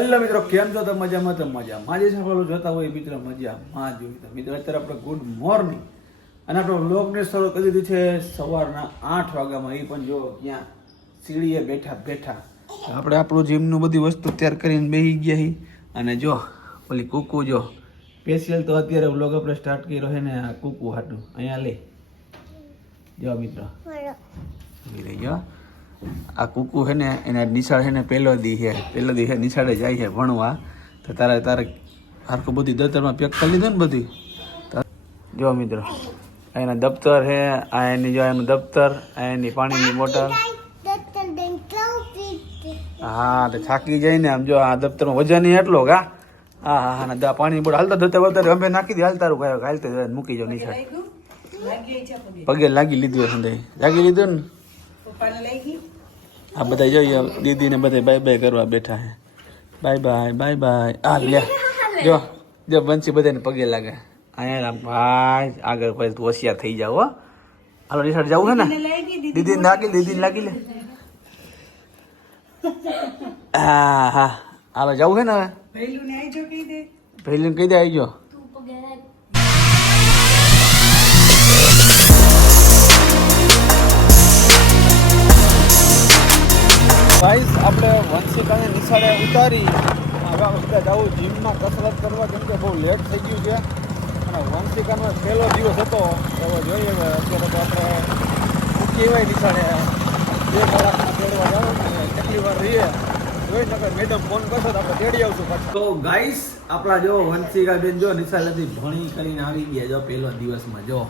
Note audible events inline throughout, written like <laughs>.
Hello મિત્રો કેમ છો? તો મજામાં તો મજા જે સફળ જોતા હોય મિત્રો મજા માં જોઈ મિત્રો અત્યારે આપણે ગુડ મોર્નિંગ અને આપણો લોકને શરૂ કરી દીધું છે સવારના આઠ વાગ્યામાં. એ પણ જો ક્યાં સીડીએ બેઠા બેઠા. આપણે આપણું જીમનું બધી વસ્તુ તૈયાર કરીને બેસી ગયા હી. અને જો ઓલી કુકુ જો સ્પેશિયલ તો અત્યારે વ્લોગ આપણે સ્ટાર્ટ કર્યો છે ને આ કુકુ હાટું. અહીંયા લે. જો મિત્રો. લઈ ગયો આ કુકુ છે ને, એના નિશાળ હે ને, પહેલો દી હે પહેલો દી હે નિશાળે જાય છે ભણવા તો તારે તારે હરખું બધી દફતરમાં પેક કરી લીધું ને બધી? જો મિત્રો આ એના દફતર હે આ એની જો એનું દફતર, આ એની પાણીની બોટલ હા, તો થાકી જાય ને, આમ જો આ દફતરમાં વજન એટલો કા? હા હા હા દા પાણી બોટલ. હાલતા ધોતા વધારે અમે નાખી દે હાલતા રૂ ગાયો હાલતે જાય મૂકી જાવ નિશાળ. પગે લાગી લીધું સંદેહ લાગી લીધું ને? આ બધા જોઈએ દીદીને બધા બાય બાય કરવા બેઠા હે. Bye bye bye bye. આ લે જો જો બંસી બધાને પગે લાગે. અહીંયા ભાઈ આગળ પછી હોશિયાર થઈ જાવ હો. હાલો નિશાળ જવું છે ને? દીદીને લાગી દીદીને લાગી લે <laughs> હા હા. હાલો જવું છે ને હવે? પહેલી કહી દે. આવી ગયો ગાઈસ આપણે વંશિકાને નિશાળે ઉતારી. આગળ વખતે જવું જીમમાં કસરત કરવા કેમ કે બહુ લેટ થઈ ગયું છે. અને વંશિકાનો પહેલો દિવસ હતો. એવો જોઈએ હવે અત્યારે તો આપણે કહેવાય નિશાળે. બે કલાકમાં તેડવા જાવ ને કેટલી વાર રહીએ. જોઈ નકર મેડમ ફોન કરશો તો આપણે તેડી આવશું પાછું. તો ગાઈસ આપણા જો વંશિકા બેન જો નિશાળેથી ભણી કરીને આવી ગયા જો પહેલો દિવસમાં જો.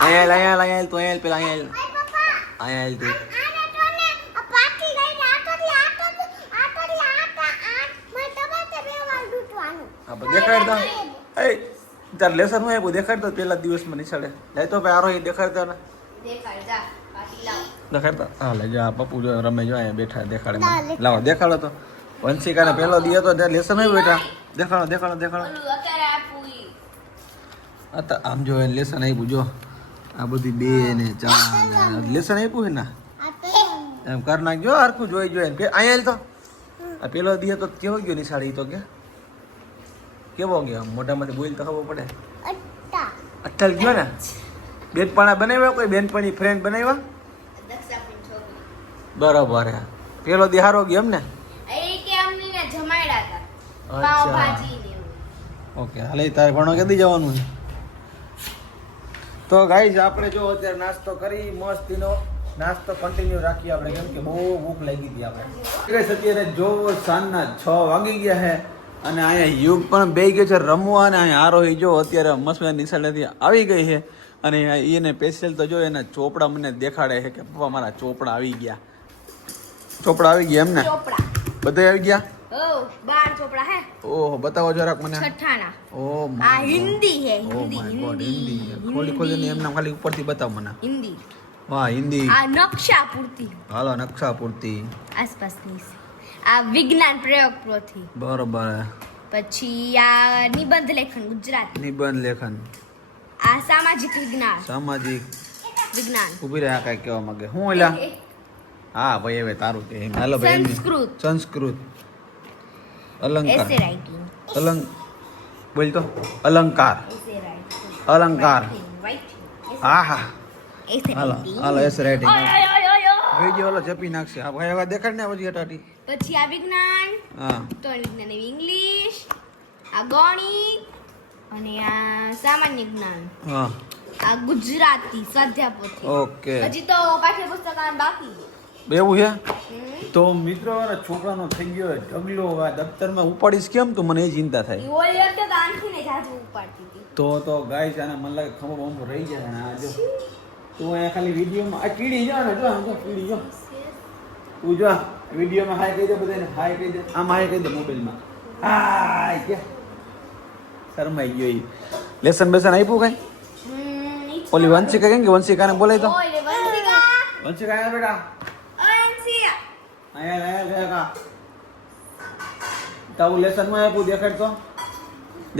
અહીંયા અહીંયા અહીંયા તો અહીંયા પેલા અહીંયા અહીંયા તું. દેખાડતા. એ તાર લેસન હોય દેખાડતો પેલા દિવસમાં નિશાળે. લઈ તો ભાઈ આરો એ દેખાડતા ને. દેખાડતા હા લઈ જા પપ્પુ જો રમે જો અહીંયા બેઠા દેખાડે લાવો દેખાડો તો. વંશિકાને પહેલો દી હતો ત્યાં લેસન હોય બેઠા. દેખાડો દેખાડો દેખાડો. આ તો આમ જો લેસન આપ્યું જો. આ બધી બે ને ચાર લેસન આપ્યું છે ને? એમ કર નાખજો હરખું જોઈ જોઈ. કે અહીંયા તો. આ પેલો દી તો કેવો ગયો નિશાળી તો કે? કેવો ગયો? મોઢામાંથી બોલ તો ખબર પડે. અઠ્ઠાલ ગયો ને? બેનપણા બનાવ્યા કોઈ? બેનપણી ફ્રેન્ડ બનાવ્યા? બરાબર હે. પેલો દિહારો ગયો એમ ને? ઓકે હાલે તારે ભણવા કદી જવાનું છે? તો ગાઈઝ આપણે જો અત્યારે નાસ્તો કરી મસ્તીનો નાસ્તો કન્ટિન્યુ રાખીએ આપણે. કેમ કે બહુ ભૂખ લાગી હતી આપણે. અત્યારે જો સાંજના છ વાગી ગયા છે અને અહીંયા યુગ પણ બે ગયો છે રમવા અને અહીંયા આરોહી જો અત્યારે મસ્ત નિશાળેથી આવી ગઈ છે. અને એને પેશિયલ તો જો એના ચોપડા મને દેખાડે છે કે પપ્પા મારા ચોપડા આવી ગયા. ચોપડા આવી ગયા એમને? બધા આવી ગયા? ઓહો બતાવો જરાક મને. ઓ હિન્દી હે હિન્દી ખોલી ખોલીને એમના ખાલી ઉપરથી બતાવો મને. હિન્દી. વાહ હિન્દી. આ નકશા પૂરતી હાલો નકશા પૂરતી આસપાસની આ વિજ્ઞાન પ્રયોગ પોથી બરોબર. પછી આ નિબંધ લેખન ગુજરાતી. નિબંધ લેખન. આ સામાજિક વિજ્ઞાન. સામાજિક. વિજ્ઞાન. ઊભી રહ્યા કઈ કહેવા માંગે. હું એલા હા ભાઈ હવે તારું કે. હાલો ભાઈ સંસ્કૃત. સંસ્કૃત. અલંકાર. એસે રાઇટિંગ અલંક બોલ તો. અલંકાર. અલંકાર. હા હા. હાલો હાલો એસ રાઇટિંગ ગયો હાલો ચપી નાખશે. હા ભાઈ હવે દેખાડ ને પછી હટાટી પછી આ વિજ્ઞાન હા. તો વિજ્ઞાન ઇંગ્લિશ આ ગણિત અને આ સામાન્ય જ્ઞાન. હા. આ ગુજરાતી સ્વાધ્યાય ઓકે. હજી તો પાઠ્યપુસ્તક આ બાકી છે. એવું છે? તો મિત્રો અને છોકરાનો થઈ ગયો ઢગલો. આ દફતરમાં ઉપાડીશ કેમ તો? મને એ ચિંતા થાય. ઓલી વખતે તો આનથી જાજુ ઉપાડતી હતી. તો તો ગાય છે મને લાગે ખબર બમ રહી જાય ને આ જો. તું અહીંયા ખાલી વિડીયોમાં આ કીડી જો ને જો આમ જો કીડી જો. તું જો વિડીયોમાં હાય કહી દે બધાને હાય કહી દે. આમ હાય કહી દે મોબાઈલમાં. હાય કે. શરમાઈ ગયો ઈ. લેસન બેસન આપ્યું કઈ? ઓલી વંશિકા કેમ કે વંશિકાને બોલાય તો? વંશિકા. આયા બેટા? અહીંયા કા. દેખા તારું લેસનમાં આપ્યું દેખાડ તો.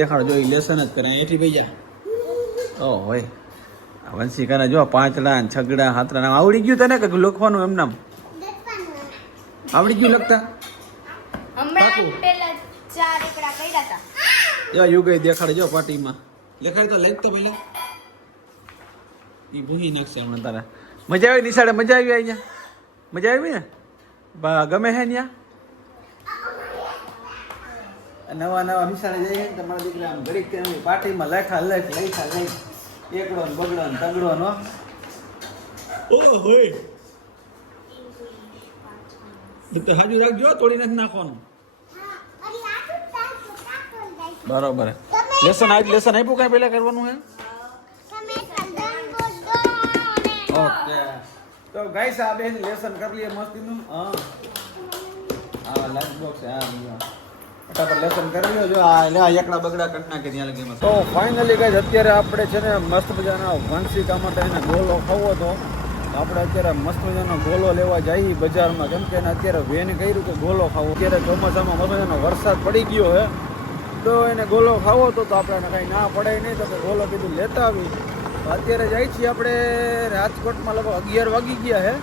દેખાડો જો લેસન જ કરે એથી ભાઈ જા. ઓ હોય. વંશિકાને જો પાંચડા ને છગડા હાતરા નામ આવડી ગયું તને કે લખવાનું એમ નામ આવડી ગયું લખતા? જો બાપુ પેલા ચાર એકડા કર્યા હતા યા યુગઈ દેખાડે જો પાર્ટીમાં દેખાડ તો જ તો પેલા ઈ ભૂહી નાખશે હમણાં તારા. મજા આવી નિશાળે? મજા આવી અહીંયા? મજા આવી ને? બા ગમે હે ન્યા? નવા નવા નિશાળે જઈએ તમારા દીકરા ઘડીક પાર્ટીમાં લેખા લેખ લેખા લેખ. એકડો ને બગડો ને તગડો નો ઓ હોય તો હાજુ રાખજો તોડી નથી નાખવાનું. બરાબર લેસન આજ લેસન આપ્યું કાંઈ પહેલાં કરવાનું હે? ઓકે. તો ગાઈસ આ બેન લેસન કરી લઈએ મસ્તીનું. હા. હા લંચ બોક્સ રહ્યા. એકડા બગડા કરી નાખે ત્યાં લગી તો ફાઇનલી ગાઈસ અત્યારે આપણે છે ને મસ્ત મજાના વંશિકા માટે એને ગોલો ખાવો તો આપણે અત્યારે મસ્ત મજાનો ગોલો લેવા જઈએ બજારમાં. કેમ કે એને અત્યારે વેન કર્યું કે ગોલો ખાવો. અત્યારે ચોમાસામાં મસ્ત મજાનો વરસાદ પડી ગયો હે. તો એને ગોલો ખાવો તો તો આપણે કાંઈ ના પડે નહીં, તો ગોલો કીધું, લેતા આવી. અત્યારે જાય છીએ આપણે રાજકોટમાં લગભગ અગિયાર વાગી ગયા હે.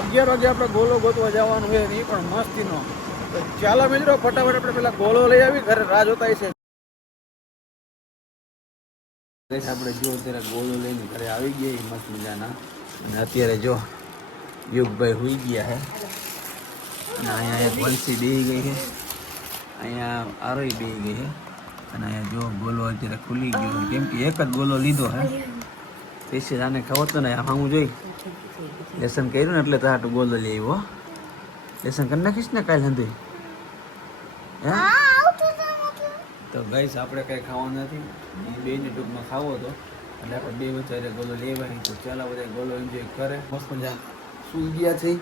અગિયાર વાગે આપણે ગોલો ગોતવા જવાનું છે એ પણ મસ્તીનો. ચાલો મિત્રો ફટાફટ આપણે પેલા ગોળો લઈ આવી ઘરે રાહ જોતા છે આપણે જો અત્યારે ગોલો લઈને ઘરે આવી ગયા મસ્ત મજાના. અને અત્યારે જો યુગભાઈ હોઈ ગયા હે. અને અહીંયા એક બંસી બેહી ગઈ છે અહીંયા આરોઈ બેહી ગઈ છે અને અહીંયા જો ગોલો અત્યારે ખુલી ગયો છે. કેમ કે એક જ ગોલો લીધો હે. તેથી આને ખબર તો ને હા હું જોઈ. લેસન કર્યું ને એટલે તારું ગોલો લઈ આવ્યો. લેસન કરી નાખીશ ને કાલે હંધી? હે? તો ગઈશ આપણે કંઈ ખાવાનું નથી. એ બેને ટૂંકમાં ખાવો હતો. એટલે આપણે બે વચ્ચે ગોલો લેવાની. તો ચાલો બધા ગોલો એન્જોય કરે. મસ્ત મજા. સુઈ ગયા છે?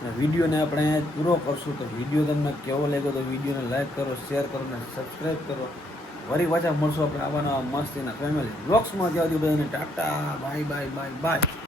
અને વિડીયોને આપણે અહીંયા જ પૂરો કરશું. તો વીડિયો તમને કેવો લાગ્યો તો વિડીયોને લાઈક કરો શેર કરો અને સબસ્ક્રાઈબ કરો. વરી પાછા મળશું આપણે આવા નવા મસ્ત એના ફેમિલી બ્લોગ્સમાં ત્યાં સુધી બધાને Tata bye bye bye by.